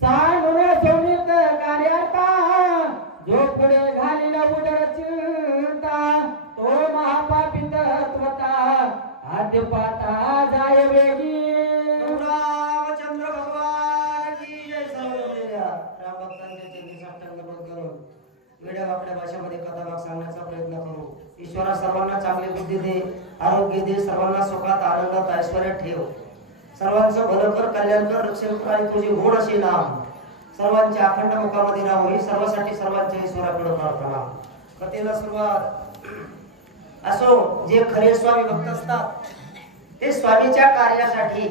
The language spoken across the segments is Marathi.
सांगून सोनित कार्यार्था जो पुढे घालीला उदर चिंता तो महापापित त्वता आद्यपाता जाय वेगी रामचंद्र भगवान की जय. सर्व राम भक्तांच्या चरणी साष्टांग करून वेड्या आपल्या भाषेमध्ये कथा सांगण्याचा प्रयत्न करू. ईश्वरा सर्वांना चांगली बुद्धी दे, आरोग्य दे, सर्वांना सुखात आनंदात ऐश्वर्यात ठेव. सर्वांचं भलं कर, कल्याण कर, रक्षण कर आणि तुझे गुण असे नाम सर्वांच्या अखंड मुखामध्ये राहू ही सर्वांसाठी सर्वांच्या ईश्वराकडे प्रार्थना. कथेला सुरुवात. असो जे खरे स्वामी भक्त असतात ते स्वामीच्या कार्यासाठी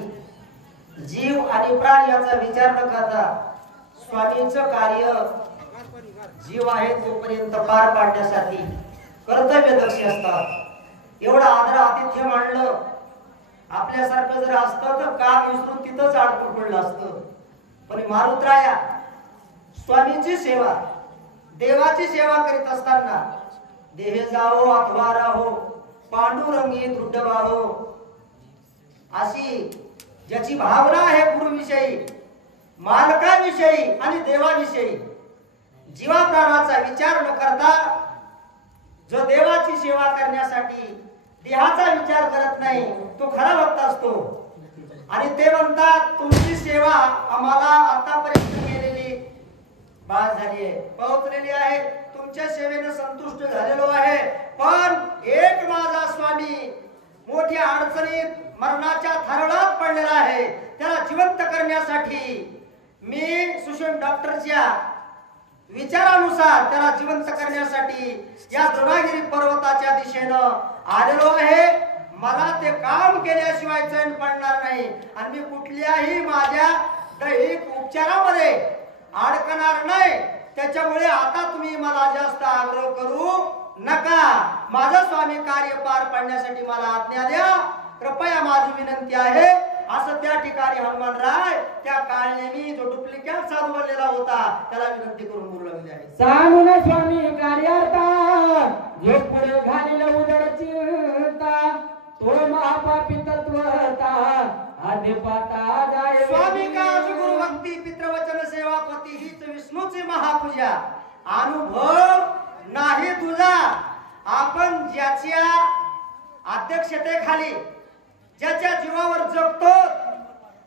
जीव आणि प्राण याचा विचार न करता स्वामींचं कार्य जीव आहे तोपर्यंत पार पाडण्यासाठी कर्तव्यदक्षी असतात. एवढा आदर आतिथ्य मांडलं आपल्यासारखं जर असतं तर काम विसरून तिथंच अडकून पडलं असतं. पण मारुतराया स्वामींची सेवा देवाची सेवा करीत असताना देह जावो अथवा राहो पांडुरंगी दृढ वाहो अशी ज्याची भावना आहे गुरुविषयी, मालकाविषयी आणि देवाविषयी जीवा प्राणाचा विचार न करता जो देवाची सेवा करण्यासाठी देहाचा विचार करत नाही तो खरा भक्त असतो. आणि ते म्हणतात तुमची सेवा आम्हाला आतापर्यंत केलेली बास झाली आहे, पोहोचलेली आहे, तुमच्या सेवेने संतुष्ट झालेलो आहे. पण एक माझा स्वामी मोठ्या अडचणीत मरणाच्या थारोळात पडलेला आहे, त्याला जिवंत करण्यासाठी मी सुषम डॉक्टरच्या विचारानुसार त्याला जिवंत करण्यासाठी या द्रोणागिरी पर्वताच्या दिशेनं आलेलो आहे. मला ते काम केल्याशिवाय चैन पडणार नाही आणि मी कुठल्याही माझ्या दैहिक उपचारामध्ये अडकणार नाही. त्याच्यामुळे आता तुम्ही मला जास्त आग्रह करू नका. माझं स्वामी कार्य पार पाडण्यासाठी मला आज्ञा द्या, कृपया माझी विनंती आहे. असं त्या ठिकाणी हनुमानराय त्या काळनेमी जो डुप्लिकेट साधू बनलेला होता त्याला विनंती करून बोलवले आहे. सांगून स्वामी कार्यार्था जो पुढे घालीला उदर चिंता तो महापापी तत्वता आदिपाता जाय. स्वामी काज गुरु भक्ती पितृवचन सेवा पती हीच विष्णूची महापूजा. अनुभव नाही तुझा. आपण ज्याच्या अध्यक्षतेखाली ज्याच्या जीवावर जगतो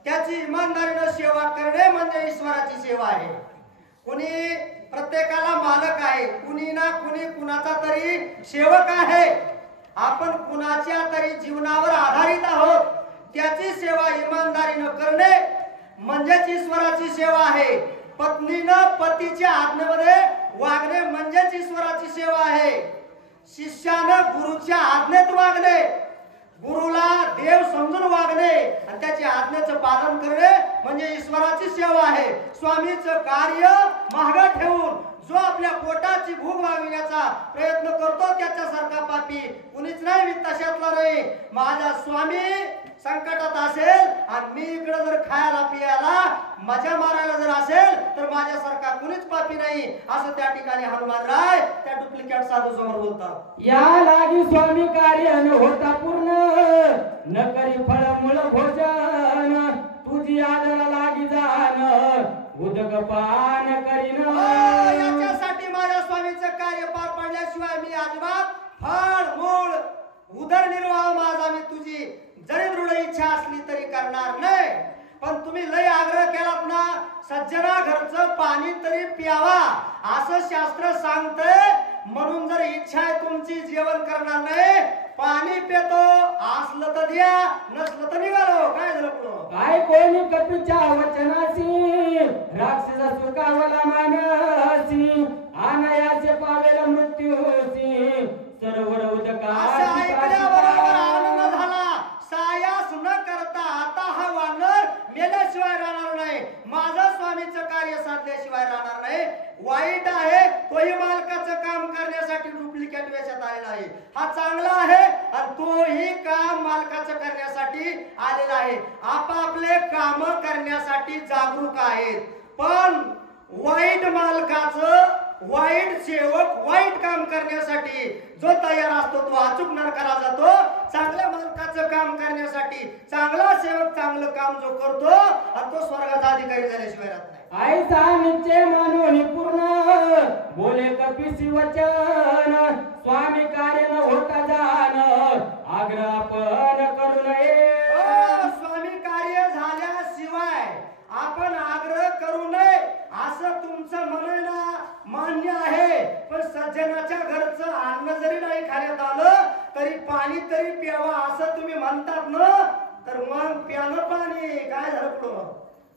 त्याची इमानदारीने सेवा करणे म्हणजे ईश्वराची सेवा आहे. कुणी प्रत्येकाला मालक आहे, कुणी ना कुणी कुणाचा तरी सेवक आहे. आपण कुणाच्या तरी जीवनावर आधारित आहोत. त्याची सेवा इमानदारीने करणे म्हणजेच ईश्वराची सेवा आहे. पत्नीनं पतीच्या आज्ञेमध्ये वागणे म्हणजेच ईश्वराची सेवा आहे. शिष्यानं गुरुच्या आज्ञेत वागणे, गुरुला देव समजून वागणे आणि त्याच्या आज्ञेचं पालन करणे म्हणजे ईश्वराची सेवा आहे. स्वामीचं कार्य मागे ठेवून जो आपल्या पोटाची भूक भागविण्याचा प्रयत्न करतो त्याच्यासारखा पापी कुणीच नाही. मी तशातला नाही. माझा स्वामी संकटात असेल आणि मी इकडे जर खायला पियाला मजा मारायला जर असेल तर माझ्यासारखा कुणीच पापी नाही. असं त्या ठिकाणी हनुमानराय त्या डुप्लिकेट साधू समोर बोलतात. या लागी स्वामी कार्य न होता पूर्ण न करी फळ मुळ भोजन तुझी आदर लागी जाण उदक पान करीन. याच्यासाठी माझ्या स्वामीचं कार्य पार पडल्याशिवाय मी अजिबात फळ मूळ उदरनिर्वाह माझा मी तुझी जरी दृढ इच्छा असली तरी करणार नाही. पण तुम्ही लय आग्रह केलात ना सज्जना घरचं पाणी तरी प्यावा असं शास्त्र सांगतंय. म्हणून जर इच्छा आहे तुमची जेवण करणार नाही, पाणी पितो असलं तर द्या नसलं तर निघालो. काय झालं पुढं? काय कोणी कपीच्या वचनासी राक्षसा सुखावला मानसी आनयाचे पावेला मृत्यूसी सर्वर उदका. असं ऐकल्याबरोबर आनंद झाला. सायास न करता आता हा वानर मेल्याशिवाय राहणार नाही, माझं स्वामीचं कार्य साधल्याशिवाय राहणार नाही. वाईट आहे तोही मालकाचं काम करण्यासाठी डुप्लिकेट वेशात आलेला आहे. हा चांगला आहे आणि तोही काम मालकाचं करण्यासाठी आलेला आहे. आपापले काम करण्यासाठी जागरूक आहेत. पण वाईट मालकाचं वाईट सेवक वाईट काम करण्यासाठी जो तयार असतो तो अचूक नरकाला जातो. चांगल्या मालकाचं काम करण्यासाठी चांगला सेवक चांगलं काम जो करतो आणि तो स्वर्गाचा अधिकारी झाल्याशिवाय राहत नाही. ऐसा निश्चय मानून पूर्ण बोले कपिसी वचन स्वामी कार्य न होता जाण आग्रह आपण करू नये. स्वामी कार्य झाल्याशिवाय आपण आग्रह करू नये असं तुमचं म्हणणं मान्य आहे. पण सज्जनाच्या घरचं अन्न जरी नाही खाण्यात आलं तरी पाणी तरी प्यावा असं तुम्ही म्हणतात ना. तर मग प्यानं पाणी काय झालं पुढं.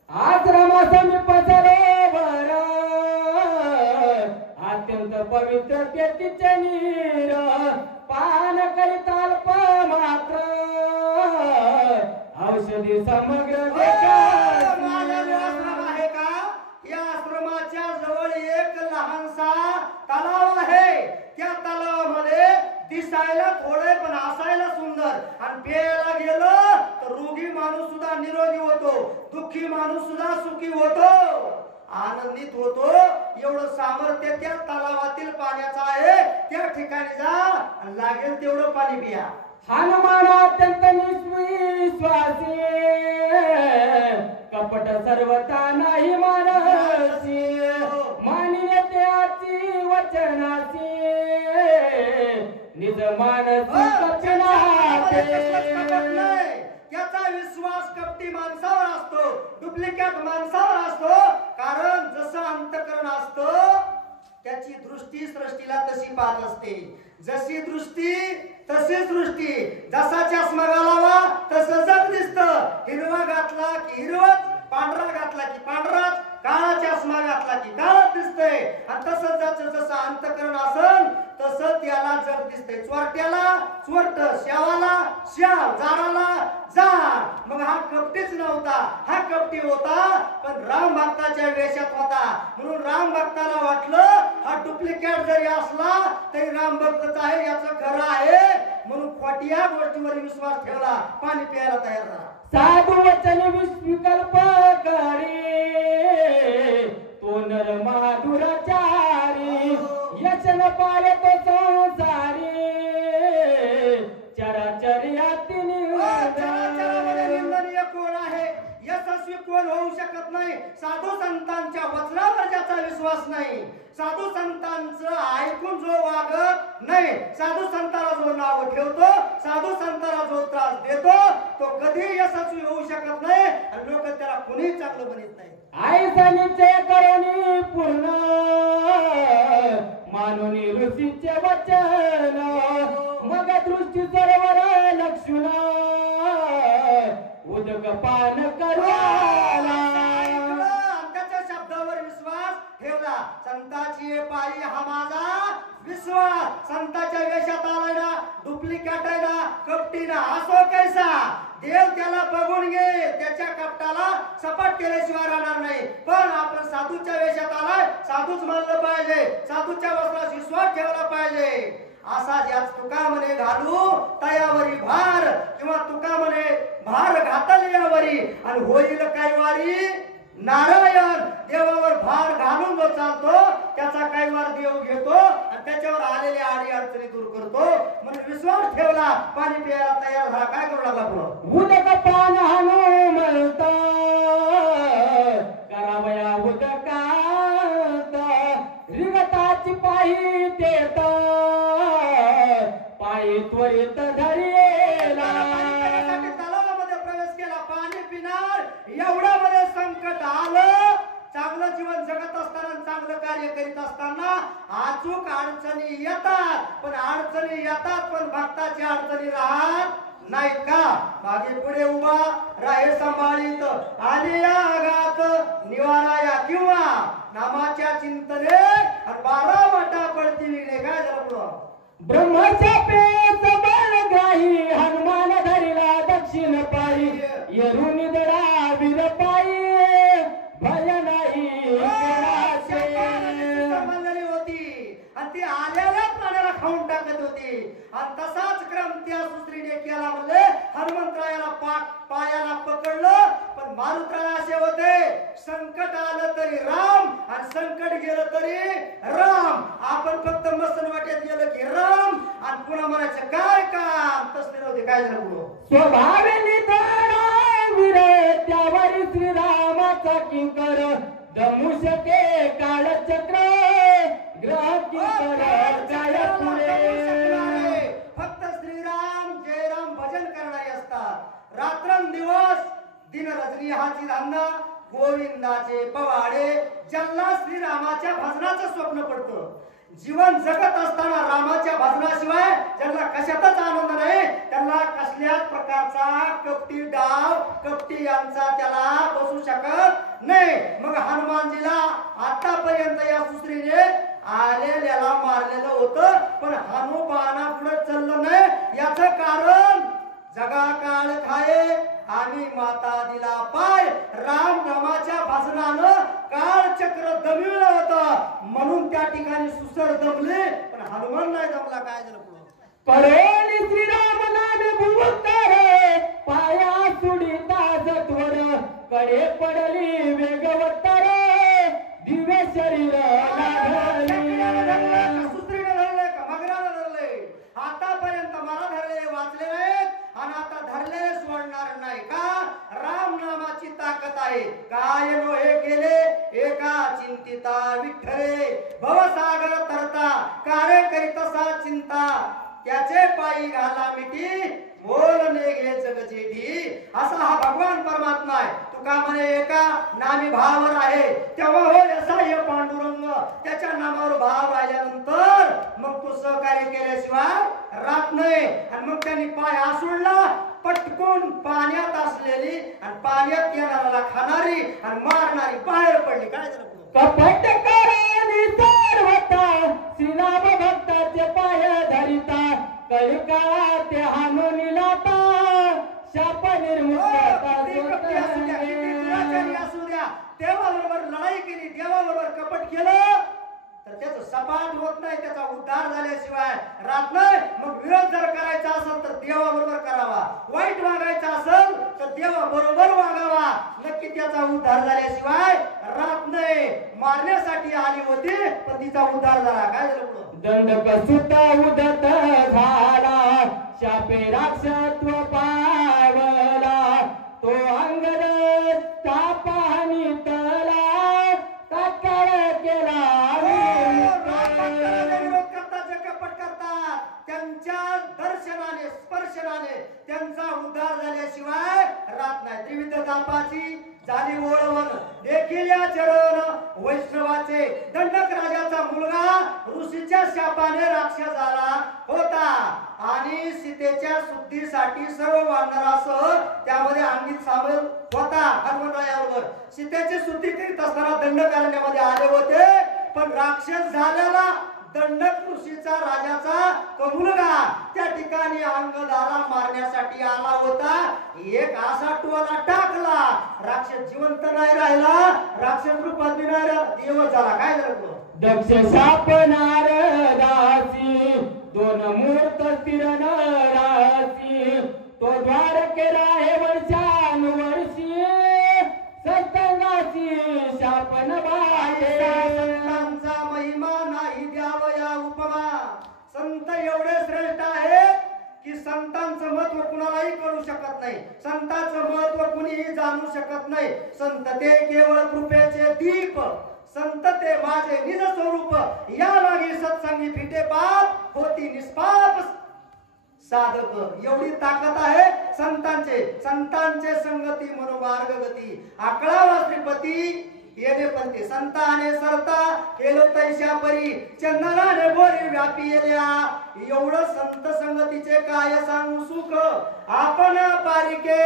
आश्रमा समीप सरोवर अत्यंत पवित्र तेथीचे नीर पान करीत अल्प मात्र औषधी समग्र आश्रम आहे का. या आश्रमाच्या जवळ एक लहानसा तलाव आहे. त्या तलावामध्ये दिसायला थोडे पण असायला सुंदर आणि प्यायला गेलं तर रोगी माणूस सुद्धा निरोगी होतो, दुःखी माणूस सुद्धा सुखी होतो, आनंदित होतो. एवढं सामर्थ्य त्या तलावातील पाण्याचं आहे. त्या ठिकाणी जा आणि लागेल तेवढं पाणी पिया. हनुमान अत्यंत निस्विश्वासी कपट सर्वता नाही मानसी मानिने त्याची वचनासी निज मानसी त्याचा विश्वास कपटी माणसावर असतो, डुप्लिकेट माणसावर असतो. कारण जसं अंतकरण असतं त्याची दृष्टी सृष्टीला तशी पाहत असते. जशी दृष्टी तशी सृष्टी. जसा चष्मा घालावा तसं जग दिसतं. हिरवा घातला की हिरवच, पांढरा घातला की पांढराच, काळा चष्मा घातला की काळाच दिसतंय. आणि तसं ज्याचं जसं अंतकरण असेल तसं त्याला जग दिसतंय. चोरट्याला चोरट, श्यावाला श्याव, जाराला जार. मग हा कपटीच नव्हता, हा कपटी होता पण राम भक्ताच्या वेशात होता. म्हणून राम भक्ताला वाटलं हा डुप्लिकेट जरी असला तरी राम भक्तच आहे, याचं खरं आहे. म्हणून खोट्या गोष्टीवर विश्वास ठेवला, पाणी प्यायला तयार झाला. साधू वचन विकल्प करी तो नर महादुराचारी यचन पाले तो संसारी चराचर्यातील निंदनीय कोण आहे, यशस्वी कोण होऊ शकत नाही. साधू संतांच्या वचनावर ज्याचा विश्वास नाही, साधू संतांचं ऐकून जो वागत नाही, साधू संतांना जो नाव ठेवतो, साधू संतांना जो त्रास देतो तो कधी यशस्वी होऊ शकत नाही आणि लोक त्याला कुणी चांगलं बनत नाही. आईचा निश्चय करुणी पूर्ण मानुनी ऋषीचे वचन मग दृष्टी सरोवर लक्षुण उदक पान करवाला. त्याच्या शब्दावर विश्वास ठेवला. संताची पायी हा माझा विश्वास. संताच्या वेशात आलाय ना, डुप्लिकेट आहे ना, कपटी ना, असो कैसा देव त्याला बघून घे. त्याच्या कपटाला सपाट केल्याशिवाय राहणार नाही. पण आपण साधूच्या वेशात आलाय, साधूच मानलं पाहिजे, साधूच्या वस्त्रात विश्वास ठेवला पाहिजे. असा ज्याच तुका म्हणे घालू तयावरी भार किंवा तुका म्हणे भार घातल यावरी आणि होईल काही वारी नारायण. देवावर भार घालून जो चालतो त्याचा काही वार देव घेतो आणि त्याच्यावर आलेल्या अडी अडचणी दूर करतो. म्हणून विश्वास ठेवला, पाणी प्यायला तयार झाला. काय करू लागला पुढं. उदक पान हनुमंत करावया उदकांत रिगताची पायी देत पायी त्वरित धरेला. तलावामध्ये प्रवेश केला, पाणी पिणार एवढा मध्ये संकट आलं. चांगलं जीवन जगत असताना, चांगलं कार्य करीत असताना अचूक अडचणी येतात. पण अडचणी येतात पण भक्ताच्या अडचणी राहत नाहीत का. मागे पुढे उभा राहे सांभाळीत आली या आगात निवारा या किंवा नामाच्या चिंतने आणि 12 वाटा पडती विघ्ने. काय झालं पुढं. ब्रह्मशापे सबलग्राही हनुमान धरिला दक्षिण पायी येरून निदळा वीर पायी भय नाही संबंधली होती आणि ती आलेल्या प्राण्याला खाऊन टाकत होती. आणि तसाच क्रम त्या सुस्त्रीने केला. म्हणले हनुमंतरायाला पायाला पकडलं पण मारुतराय असे होते संकट आलं तरी राम आणि संकट गेलं तरी राम. आपण फक्त मसन वाटेत गेलं की राम आणि पुन्हा म्हणायचं काय काम तसले नव्हते. काय झालं पुढं? स्वभावे निधनावीर त्यावर श्रीरामाचा किंकर दमू शके काळचक्र ग्रह किंकर जय पुरे. फक्त श्रीराम जयराम भजन करणारे असतात. रात्रंदिवस दिन रजनी हाची धंदा गोविंदाचे पवाडे ज्यांना श्रीरामाच्या भजनाचं स्वप्न पडतं. जीवन जगत असताना रामाच्या भजनाशिवाय ज्यांना कशातच आनंद नाही त्यांना कसल्याच प्रकारचा कपटी डाव कपटी यांचा त्याला बसू शकत नाही. मग हनुमानजीला आतापर्यंत या सुश्रीने आलेल्याला मारलेलं होतं पण हनुमाना पुढे चाललं नाही. याचं कारण जगा काळ खाये आम्ही माता दिला पाय. राम नामाच्या भजनानं काळ चक्र दमिवलं होतं म्हणून त्या ठिकाणी सुसर दमले पण हनुमान नाही दमला. काय झालं पुढं? करोनी श्रीराम नामे भुवतारे पाया सुडिता जत्वर कडे पडली वेगवत्तर दिव्य शरीर सुस्त्रीने धरले का मगराला धरले? आतापर्यंत मला धरलेले वाचले नाहीत आणि आता धरलेले सोडणार नाही का? राम नामाची ताकद आहे. काय नो हे केले एका चिंतिता विठ्ठले भवसागर तरता कार्य करीतसा चिंता त्याचे पायी घाला मिठी बोलणे घे जग जेठी. असा हा भगवान परमात्मा आहे. तुका म्हणे एका नामी भावर आहे तेव्हा हो असा हे पांडुरंग त्याच्या नामावर भाव राहिल्यानंतर मग तू सहकार्य केल्याशिवाय राहत नाही. आणि मग त्यांनी पाय आसुडला पटकून पाण्यात असलेली आणि पाण्यात येणाऱ्याला खाणारी आणि मारणारी बाहेर पडली. काय झालं? कपट करानी सर्वता श्रीराम भक्ताचे पाय धरिता कलिका ते हानून लाता शाप निर्मुक्ता असू द्या देवाबरोबर लढाई केली देवाबरोबर कपट केलं तर त्याचं सपाट होत नाही. त्याचा उद्धार झाल्याशिवाय राहत नाही. मग विरोध जर करायचा असेल तर देवाबरोबर करावा. वाईट वागायचा असेल तर देवाबरोबर वागावा. नक्की त्याचा उद्धार झाल्याशिवाय राहत नाही. मारण्यासाठी आली होती पण तिचा उद्धार झाला. काय झालं पुढं? दंडक सुता उदत झाला शापे राक्षत्व पावला तो अंगद तापानी तला तात्काळ केला. विरोध करतात जे कपट करतात त्यांच्या दर्शनाने स्पर्शनाने त्यांचा उद्धार झाल्याशिवाय राहत नाही. त्रिविध तापाची झाली ओळवण देखील या चरण वैष्णवाचे. दंडक राजाचा मुलगा ऋषीच्या शापाने राक्षस झाला होता आणि सीतेच्या शुद्धीसाठी सर्व वानरासह त्यामध्ये अंगीत सामील होता. हनुमंतरायाबरोबर सीतेची शुद्धी करीत असताना दंडकारण्यामध्ये आले होते पण राक्षस झालेला दंडक ऋषीचा राजाचा तो मुलगा त्या ठिकाणी अंगदाला मारण्यासाठी आला होता. एक असा टोला टाकला राक्षस जिवंत नाही राहिला. राक्षस रूपात नाही देव झाला. काय झालं? दक्ष शाप नारदासी दोन मूर्त स्थिर नरासी तो द्वार केला हे वर्षानुवर्षी सत्संगाची शापन बाहे. संतांचा महिमा नाही द्यावया उपमा. संत एवढे श्रेष्ठ आहेत की संतांचं महत्व कुणालाही कळू शकत नाही. संतांचं महत्व कुणीही जाणू शकत नाही. संत ते केवळ कृपेचे दीप संत ते माझे निज स्वरूप या लागी सत्संगी फिटे पाप होती निष्पाप साधक. एवढी ताकद आहे संतांचे. संतांचे संगती मनोमार्ग गती आकळावा श्रीपती येणे पंथी संताने सरता केलो तैशा परी चंदनाने बोरी व्यापी येल्या. एवढं संत संगतीचे काय सांगू सुख आपण पारिके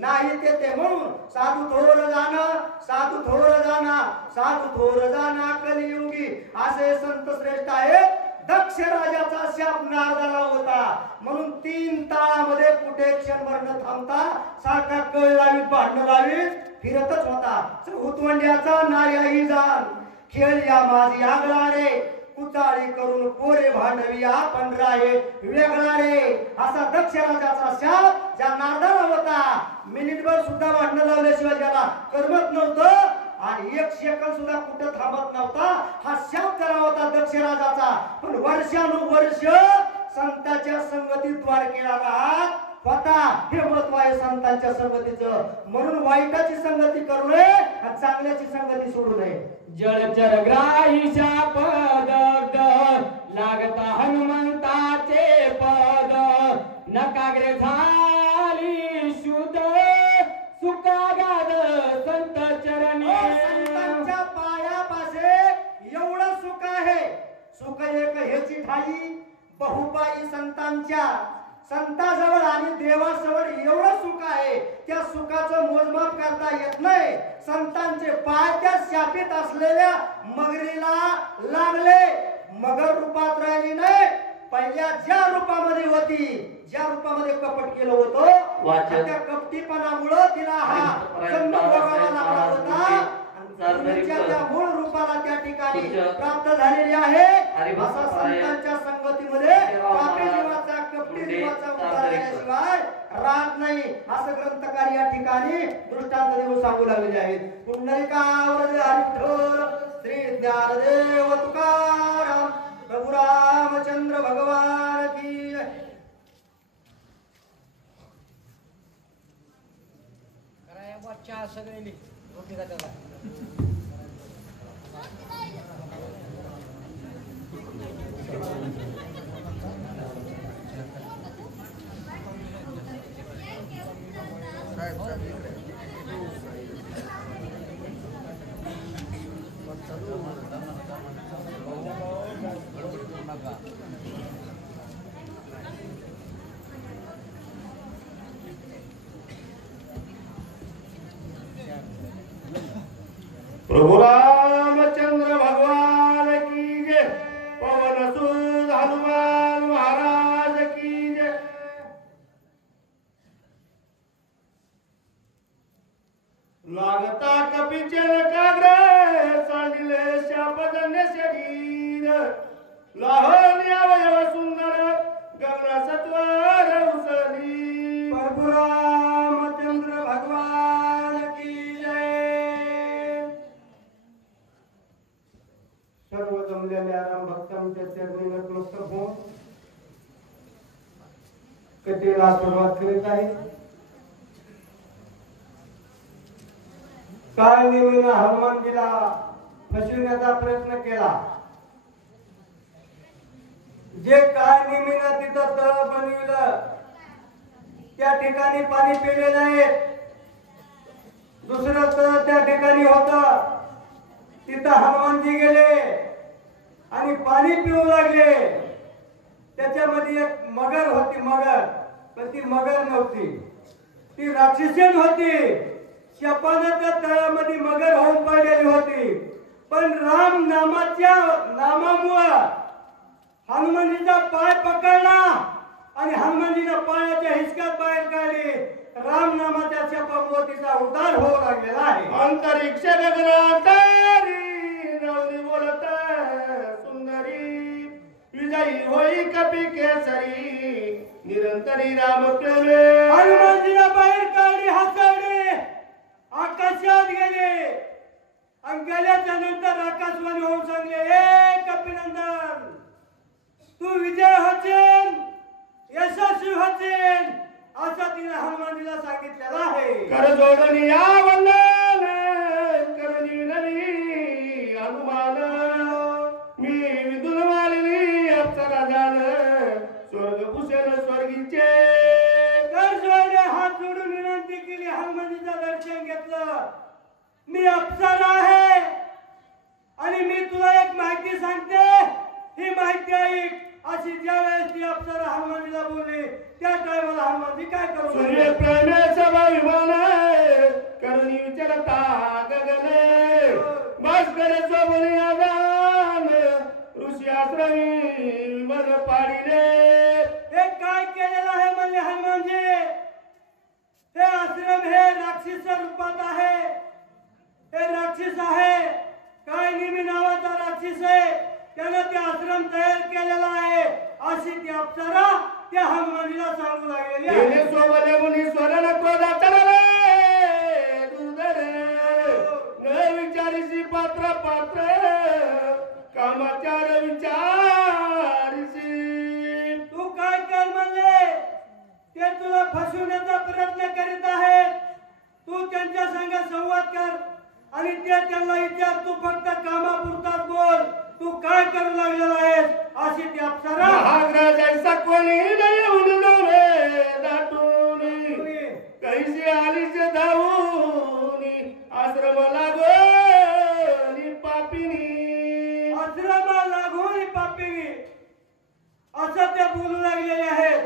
नाही ते म्हणून साधू थोर जाना साधू थोर जाना साधू थोर जाना कलियुगी असे संत श्रेष्ठ आहेत. दक्ष राजाचा शाप नारदाला होता म्हणून 3 ताळामध्ये कुठे क्षणभर न थांबता सारखा कळ लावीत भांडण लावीत फिरतच होता. उतवंड्याचा नार्याही जाण खेळ या माझी आगळा रे कुचाळी करून पोरे भांडवी आपण राहे वेगळा रे. असा दक्ष राजाचा शाप ज्या नारदाला होता. मिनिटभर सुद्धा भांडण लावल्याशिवाय ज्याला करमत नव्हतं आणि एक सेकंद सुद्धा कुठं थांबत नव्हता. हा शाप झाला होता दक्ष राजाचा. पण वर्षानुवर्ष संतांच्या संगतीत द्वारकेला राहत होता. हे महत्व आहे संतांच्या संगतीचं. म्हणून वाईटाची संगती करू नये आणि चांगल्याची संगती सोडू नये. जळचर ग्राही शाप दग्ध लागता हनुमंताचे पद नकाग्रे झाली शुद्ध सुखागाद संत चरणी. संतांच्या पायापासे एवढं सुख आहे. सुख एक हेची ठाई बहुपाई संतांच्या. संताजवळ आणि देवाजवळ एवढं सुख आहे. त्या सुखाचं मोजमाप करता येत नाही. संतांचे पाय त्या शापित असलेल्या मगरीला लागले. मगर रूपात राहिली नाही. पहिल्या ज्या रूपामध्ये होती, ज्या रूपामध्ये कपट केलं होतं, त्या कपटीपणामुळे तिला हा जन्म भोगावा लागला होता. त्या मूळ रूपाला त्या ठिकाणी प्राप्त झालेली आहे. असा संतांच्या संगतीमध्ये पापी जीवाचा कपटी जीवाचा उद्धार झाल्याशिवाय राहत नाही. असं ग्रंथकार या ठिकाणी दृष्टांत देऊन सांगू लागलेले आहेत. पुंडलिकावरदे हरिठोर श्री ज्ञानदेव तुकाराम प्रभु रामचंद्र भगवान की जय. चहा सगळे ओके का त्याला प्रभु रामचंद्र भगवान की जय. पवन सुत हनुमान महाराज की जय. लागता कपीचे नकाग्र सांडिले शापजन्य शरीर लाहोनी अवयव सुंदर गगन सत्वर उसली. प्रभु रामचंद्र भगवान की जय. सर्व जमलेल्या राम भक्तांच्या चरणी नतमस्तक होऊन कथेला सुरुवात करीत आहे. काय नेमीनं हनुमानजीला फसविण्याचा प्रयत्न केला. जे काय नेमीनं तिथं तळ बनविलं त्या ठिकाणी पाणी पिले नाही. दुसरं तळ त्या ठिकाणी होतं. तिथं हनुमानजी गेले आणि पाणी पिऊ लागले. त्याच्यामध्ये एक मगर होती. मगर, पण ती मगर नव्हती, ती राक्षसीण होती. शपानं त्या तळ्यामध्ये मगर होऊन पडलेली होती. पण राम नामाच्या नामामुळं हनुमानजीचा पाय पकडला आणि हनुमानजीच्या पायाच्या हिसक्यात बाहेर काढली. राम नामाच्या शपामुळे तिचा उद्धार होऊ लागलेला आहे. अंतरिक्ष गगनांतरी नवरी बोलत सुंदरी विजयी होई कपी केसरी निरंतरी राम प्रेमे. हनुमानजीला बाहेर काढली, हसवली, आकाशात गेले आणि गेल्याच्या नंतर आकाशवाणी होऊन सांगले, ए कपिनंदन, तू विजय होशील, यशस्वी होशील, असं तिने हनुमानजीला सांगितलेलं आहे. कर जोडणी या वंदन करणी विनवी हनुमान मी विदुर मालिनी अप्सरा जाण स्वर्ग भूषण स्वर्गीचे. कर जोडले, हात जोडून विनंती केली. हनुमानजीचं दर्शन घेतलं. मी अप्सरा आहे आणि मी तुला एक माहिती सांगते, ही माहिती ऐक. अशी ज्या वेळेस ती अप्सरा हनुमानजीला बोलली त्या टायमाला हनुमानजी काय करू सूर्य प्रेमेचा विमान करणी विचारता गगन भास्कर सोबणी आदान ऋषी आश्रमी मन पाडिले. हे काय केलेलं आहे म्हणजे हनुमानजी? हे आश्रम हे राक्षस रूपात आहे. हे राक्षस आहे. काय निमी नावाचा राक्षस आहे. त्यानं ते आश्रम तयार केलेला आहे. अशी ती अप्सरा त्या हनुमानजीला सांगू लागलेली आहे. सोबले मुनी स्वरण क्रोधा चढले दुर्धर न विचार पात्र पात्र कामाच्या विचारशी. तू काय कर म्हणले ते तुला फसवण्याचा प्रयत्न करीत आहेत. तू त्यांच्या संग संवाद कर आणि ते त्यांना विचार. तू फक्त कामापुरताच बोल. तू काय करू लागलेला आहेस अशी ती अप्सरा. महाराजांचा कोणी नाही येऊन नव्हे दाटून कैसे आलीचे धावून आश्रम लागोनी पापिनी. आश्रम लागून पापिनी असं ते बोलू लागलेले आहेत.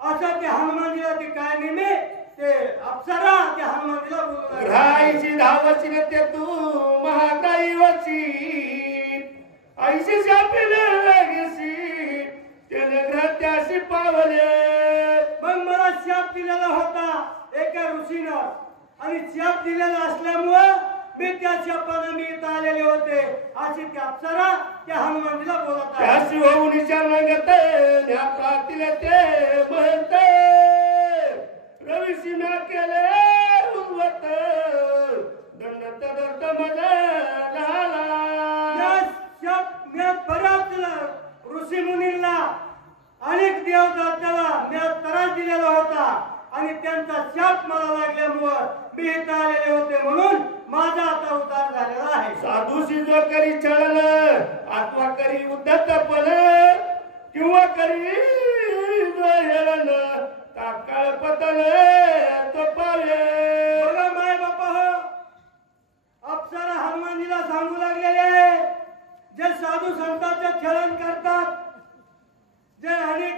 असं ते हनुमानजीला ते काय नेहमी ते अप्सरा ते हनुमानजीला बोलू लागले. राईची धावची न ते तू महागाईवची ऐशी शापीने लागेशी त्याने ग्रहत्याशी पावले. मग मला शाप दिलेला होता एका ऋषीनं आणि शाप दिलेला असल्यामुळं मी त्या शापानं मी इथं आलेले होते अशी त्या अप्सरा त्या हनुमानजीला बोलत आहे. त्याशी होऊन विचार मागते न्या प्राप्तीले ते म्हणते रवीशी म्या केले उद्वत दंड तदर्थ मजा झाला. बऱ्याच ऋषी मुनींना अनेक देवदात्याला मी त्रास दिलेला होता आणि त्यांचा शाप मला लागल्यामुळं मी इथं आलेले होते म्हणून माझा आता उद्धार झालेला आहे. साधूशी जो करी छळन अथवा करी उद्धतपण किंवा करी जो हेळन तात्काळ पतन तो पावे. बघा माय बापा हो, अप्सरा हनुमानजीला सांगू लागलेले आहे जे साधू संतांचे छळन करतात, जे अनेक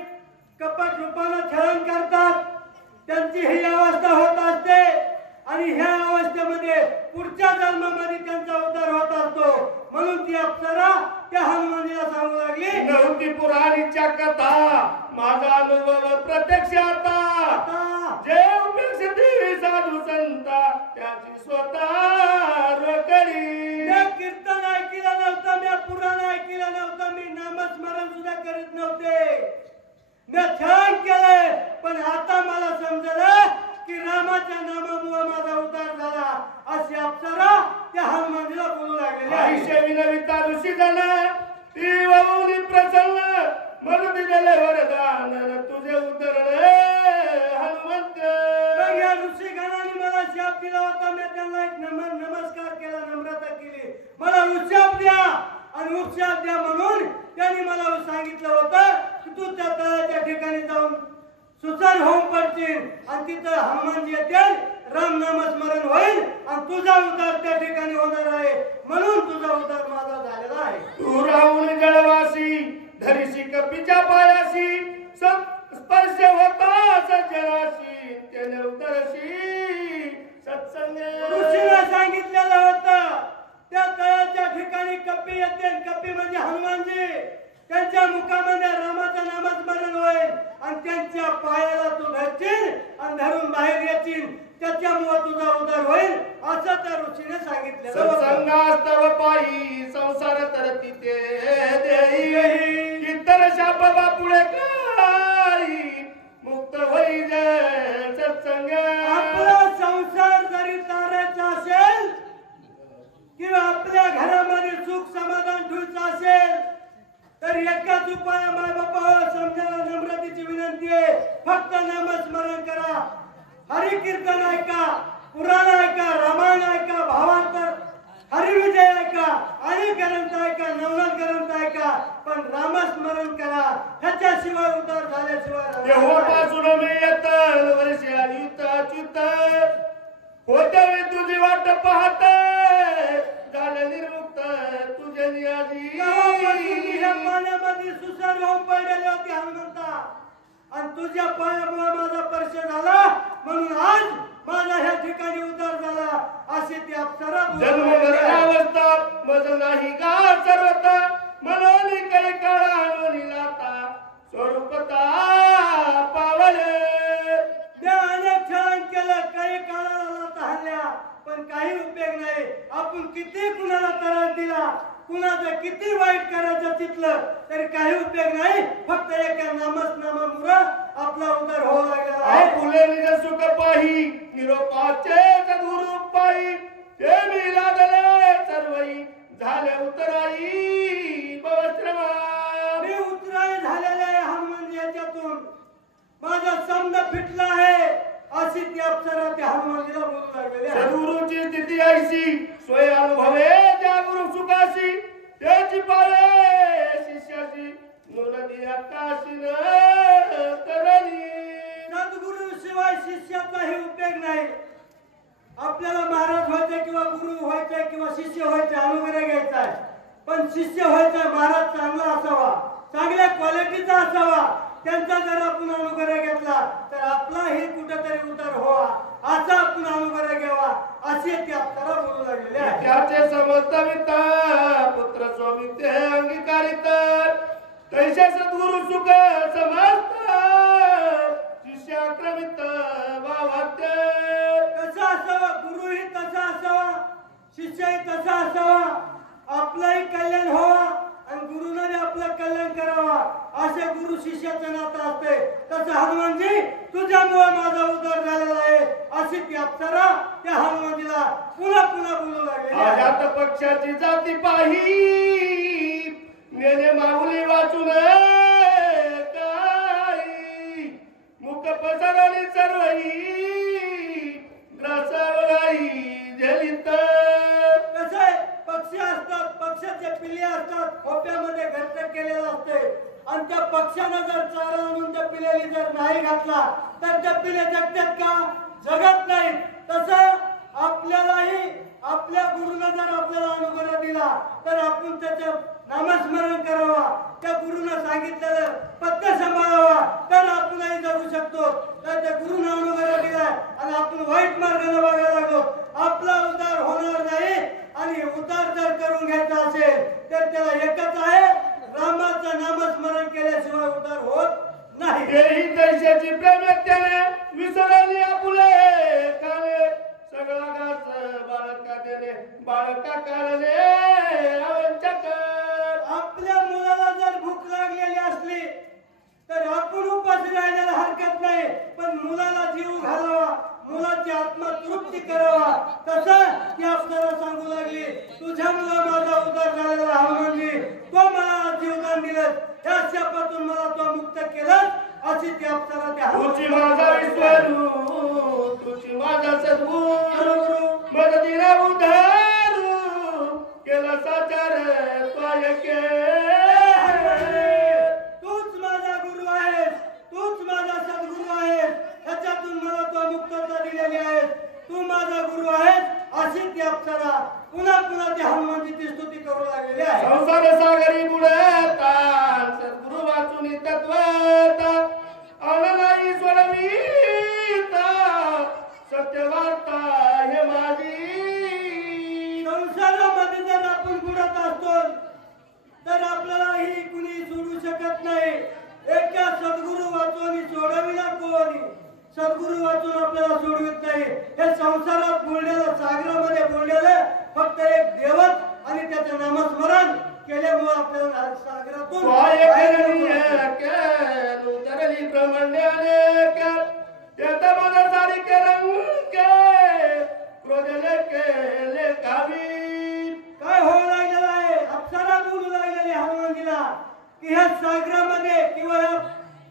कपट रूपानं छळन करतात त्यांची ही अवस्था होत असते आणि ह्या अवस्थेमध्ये पुढच्या जन्मामध्ये त्यांचा उद्धार होत असतो. म्हणून ती अप्सरा त्या हनुमानजीला सांगू लागली नव्हती पुराणीच्या कथा माझा अनुभव प्रत्यक्ष आता जे उपेक्षित साधू संता त्याची स्वतः करी. कीर्तन ऐकलं नव्हतं, मी पुराण ऐकलं नव्हतं, मी नामस्मरण सुद्धा करीत नव्हते, मी छान केलंय. पण आता मला समजलं की रामाच्या नामामुळे माझा उद्धार झाला अशी अप्सरा त्या हनुमानजीला बोलू लागलेली आहे. आयुष्य विनविता ऋषी झाला ती वाहून प्रसन्न म्हणून दिलेले वरदान तुझे उतरले हनुमंत. मग या ऋषीगणाने मला शाप दिला होता. मी त्यांना एक नमस्कार केला, नम्रता केली. मला उपशाप द्या आणि उपशाप द्या म्हणून त्यांनी मला सांगितलं होतं की तू त्या तळ्याच्या ठिकाणी जाऊन सुसर होऊन पडशील आणि तिथं हनुमानजी येतील, राम नामस्मरण होईल आणि तुझा उद्धार त्या ठिकाणी होणार आहे. म्हणून तुझा उद्धार माझा झालेला आहे. तू राहून जळवासी धरीशी कपीच्या पायाशी स्पर्श होता सज्जनाशी त्याने उतरशी सत्संग. ऋषीला सांगितलेलं होतं त्या तळ्याच्या ठिकाणी कपी येते. कपी म्हणजे हनुमानजी. त्यांच्या मुखामध्ये रामाचं नामस्मरण होईल आणि त्यांच्या पायाला तू धरशील आणि धरून बाहेर येशील, त्याच्यामुळे तुझा उद्धार होईल असं त्या ऋषीने सांगितलेलं होतं. सत्संगास्तव पायी संसार तरती ते देई इतर शाप बापुळे काही मुक्त होई सत्संग. आपला संसार जरी तारायचा असेल किंवा आपल्या घरामध्ये सुख समाधान ठेवायचं असेल तर एकाच उपाय माय बापा समजायला नम्रतेची विनंती आहे. फक्त नामस्मरण करा, हरि कीर्तन ऐका, पुराण ऐका, रामायण ऐका, भावांतर हरिविजय ऐका, अनेक ग्रंथ ऐका, नवनाथ ग्रंथ ऐका, पण नामस्मरण करा. ह्याच्याशिवाय उद्धार झाल्याशिवाय तेव्हापासून मी येत वर्षी युत अच्युत होते मी तुझी वाट पाहत झालं निर्मुक्त तुझे नियाजी. ह्या पाण्यामध्ये सुसर होऊन पडलेले होते हनुमंता आणि तुझ्या पायामुळे माझा स्पर्श झाला म्हणून आज माझा ह्या ठिकाणी उद्धार झाला अशी ती अप्सरा. जन्म मरणावस्था मज नाही का सर्वता मनोनी काही काळा आणून लाता स्वरूपता पावले. त्या अनेक छळण केलं, काही काळाला लाता हल्ल्या, पण काही उपयोग नाही. आपण किती कुणाला त्रास दिला, कुणाचं किती वाईट करायचं तिथलं तरी काही उपयोग नाही. फक्त एका नामामुळे आपला उद्धार होऊ लागला आहे. फुले निज सुख पाही निरोपाचे सद्गुरु पाही ते मी लादले सर्वई अशी ती अप्सरा त्या हनुमानजीला बोलू लागलेली आहे. सद्गुरूची स्थिती ऐशी सोय अनुभवे ज्या गुरु सुखाशी त्याची पाळे शिष्याची नोंदी आकाशी न करली. सद्गुरू शिवाय शिष्याचाही उपयोग नाही. आपल्याला महाराज व्हायचे किंवा गुरु व्हायचे किंवा शिष्य व्हायचे अनुग्रह घ्यायचा आहे, पण शिष्य व्हायचा महाराज चांगला असावा, चांगल्या क्वालिटीचा असावा. त्यांचा जर आपण अनुग्रह घेतला तर आपलाही कुठेतरी उतार व्हावा, असा आपण अनुग्रह घ्यावा, अशी ती अप्सरा बोलू लागलेली आहे. त्याचे समजता पुत्र स्वामी ते अंगीकारित तैसे सद्गुरु सुख समजत शिष्याक्रमित भावात्य. कसा असावा गुरुही तसा असावा, शिष्यही तसा असावा. आपलंही कल्याण व्हावा आणि गुरुने आपलं कल्याण करावा, असे गुरु शिष्याचं नातं असते. तसं हनुमानजी तुझ्यामुळे माझा उद्धार झालेला आहे, अशी ती अप्सरा त्या हनुमानजीला पुन्हा पुन्हा बोलू लागली. आजात पक्षाची जाती पाही नेने माऊली वाचून काही मुख पसरली सर्वही ग्रासावलाई जलित. कसं आहे, पक्षी असतात, पक्षाचे पिल्ले असतात, खोप्यामध्ये घरट केलेलं असते आणि त्या पक्ष्यानं जर चारा आणून त्या पिल्ल्याला जर नाही घातला तर त्या पिल्ले जगतात का? जगत नाही. तसं आपल्यालाही आपल्या गुरुनं जर आपल्याला अनुग्रह दिला तर आपण त्याचं नामस्मरण करावा, त्या गुरुनं सांगितलेलं पथ्य सांभाळावा, तर आपणही जगू शकतो. तर त्या गुरुनं अनुग्रह दिलाय आणि आपण वाईट मार्गाने वागायला लागलो, आपला उद्धार होणार नाही. आणि उद्धार जर करून घ्यायचा असेल तर त्याला एकच आहे, रामाचं नामस्मरण केल्याशिवाय उद्धार होत नाही. हेही दैशाची प्रेमत्याने विसरली आपुले काले सगळा घास बाळका देणे बाळका काढणे आवंचक. आपल्या मुलाला जर भूक लागलेली असली तर आपण उपाशी राहायला हरकत नाही, पण मुलाला जीव घालावा, मुलाची आत्मा तृप्ती करावा. तसं ती अप्सरा सांगू लागली, तुझ्यामुळे माझा उद्धार झालेला हनुमानजी, तो मला जीवदान दिलं, त्या शापातून मला तो मुक्त केलं, अशी ती अप्सरा त्या तुझी माझा विश्वरू तुझी माझा सद्गुरू मदतीला उद्धारू केला साचार त्वायके. तूच माझा गुरु आहेस, तूच माझा सद्गुरू आहेस, ह्याच्यातून मला तो मुक्तता दिलेली आहे, तू माझा गुरु आहेस, अशी ती अप्सरा पुन्हा पुन्हा त्या हनुमानजीची स्तुती करू लागलेली आहे. संसार सागरी बुडता सद्गुरु वाचून तत्वता अनलाई स्वरमीता सत्य वार्ता हे माझी. संसारामध्ये जर आपण बुडत असतो तर आपल्यालाही कुणी सोडू शकत नाही. एका सद्गुरू वाचून सोडविला कोणी, सद्गुरू वाचून आपल्याला सोडवित नाही. हे संसारात बोललेलं, सागरामध्ये बोललेलं फक्त एक देवच आणि त्याचं नामस्मरण केल्यामुळे आपल्याला सागरातून उतरली ब्रह्मण्याने त्याचा माझा सारी रंग क्रोधले केले कावी. काय होऊ लागलेलं आहे? अप्सरा बोलू लागलेली हनुमानजीला की ह्या सागरामध्ये किंवा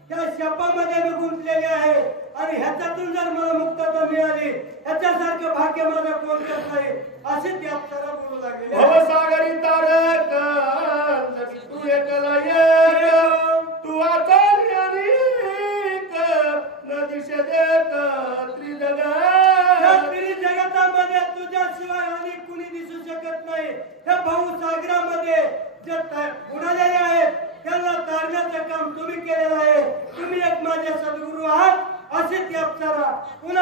त्या शपामध्ये मी गुंतलेले आहे आणि ह्याच्यातून जर मला मुक्तता मिळाली, ह्याच्यासारखं भाग्य माझं कोणतंच नाही, अशी ती अप्सरा बोलू लागलेली आहे. भवसागरी तारक तू एकला एक तू वाचली अनेक न दिशे देत जगतामध्ये तुझ्याशिवाय आणि कुणी दिसू शकत नाही. हे भाऊ सागरामध्ये जे बुडालेले आहेत त्यांना तारण्याचं काम तुम्ही केलेलं आहे. तुम्ही एक माझे सद्गुरू आहात, अशी ती अप्सरा पुन्हा